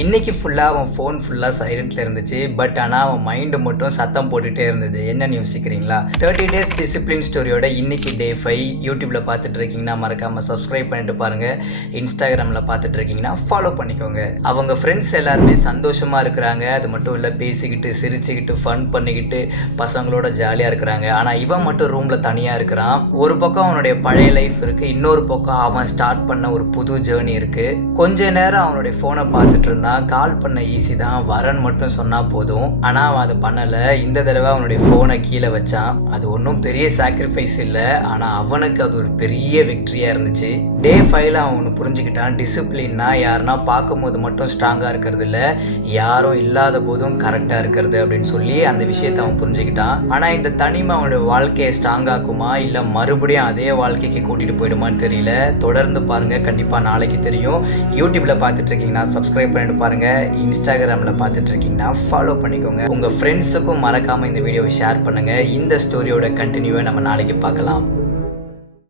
இன்னைக்கு ஃபுல்லாக அவன் ஃபோன் ஃபுல்லாக சைலண்ட்டில் இருந்துச்சு. பட் ஆனால் அவன் மைண்டு மட்டும் சத்தம் போட்டுகிட்டே இருந்தது. என்னன்னு யோசிக்கிறீங்களா? 30 டேஸ் டிசிப்ளின் ஸ்டோரியோட இன்னைக்கு டே 5 யூடியூப்பில் பார்த்துட்டு இருக்கீங்கன்னா மறக்காமல் சப்ஸ்கிரைப் பண்ணிட்டு பாருங்கள். இன்ஸ்டாகிராமில் பார்த்துட்டு இருக்கீங்கன்னா ஃபாலோ பண்ணிக்கோங்க. அவங்க ஃப்ரெண்ட்ஸ் எல்லாருமே சந்தோஷமாக இருக்கிறாங்க. அது மட்டும் இல்லை, பேசிக்கிட்டு சிரிச்சுக்கிட்டு ஃபன் பண்ணிக்கிட்டு பசங்களோட ஜாலியாக இருக்கிறாங்க. ஆனால் இவன் மட்டும் ரூமில் தனியாக இருக்கிறான். ஒரு பக்கம் அவனுடைய பழைய லைஃப் இருக்குது, இன்னொரு பக்கம் அவன் ஸ்டார்ட் பண்ண ஒரு புது ஜேர்னி இருக்குது. கொஞ்ச நேரம் அவனுடைய ஃபோனை பார்த்துட்டு இருந்தான். கால் பண்ண ஈஸி தான், வரன்னு மட்டும் சொன்னா போதும். ஆனா அவன் அதை பண்ணல. இந்த தடவை அவனுடைய போனை கீழே வச்சான். அது ஒன்றும் பெரிய சாக்ரிஃபைஸ் இல்லை, ஆனா அவனுக்கு அது ஒரு பெரிய விக்டரியா இருந்துச்சு. டே 5ல அவன் ஒன்று புரிஞ்சுக்கிட்டான். டிசிப்ளின்னா யாருன்னா பார்க்கும்போது மட்டும் ஸ்ட்ராங்கா இருக்கிறது இல்லை, யாரும் இல்லாத போதும் கரெக்டா இருக்கிறது அப்படின்னு சொல்லி அந்த விஷயத்தை அவன் புரிஞ்சுக்கிட்டான். ஆனா இந்த தனிமை அவனுடைய வாழ்க்கையை ஸ்ட்ராங் ஆக்குமா இல்லை மறுபடியும் அதே வாழ்க்கைக்கு கூட்டிட்டு போயிடுமான்னு தெரியல. தொடர்ந்து பாருங்க, கண்டிப்பா நாளைக்கு தெரியும். யூடியூப்ல பார்த்துட்டு இருக்கீங்கன்னா சப்ஸ்கிரைப் பண்ணிட்டு பாருங்க. இன்ஸ்டாகிராமில் பார்த்துட்டு இருக்கீங்கன்னா ஃபாலோ பண்ணிக்கோங்க. உங்கள் ஃப்ரெண்ட்ஸுக்கும் மறக்காமல் இந்த வீடியோவை ஷேர் பண்ணுங்கள். இந்த ஸ்டோரியோட கண்டினியூவை நம்ம நாளைக்கு பார்க்கலாம்.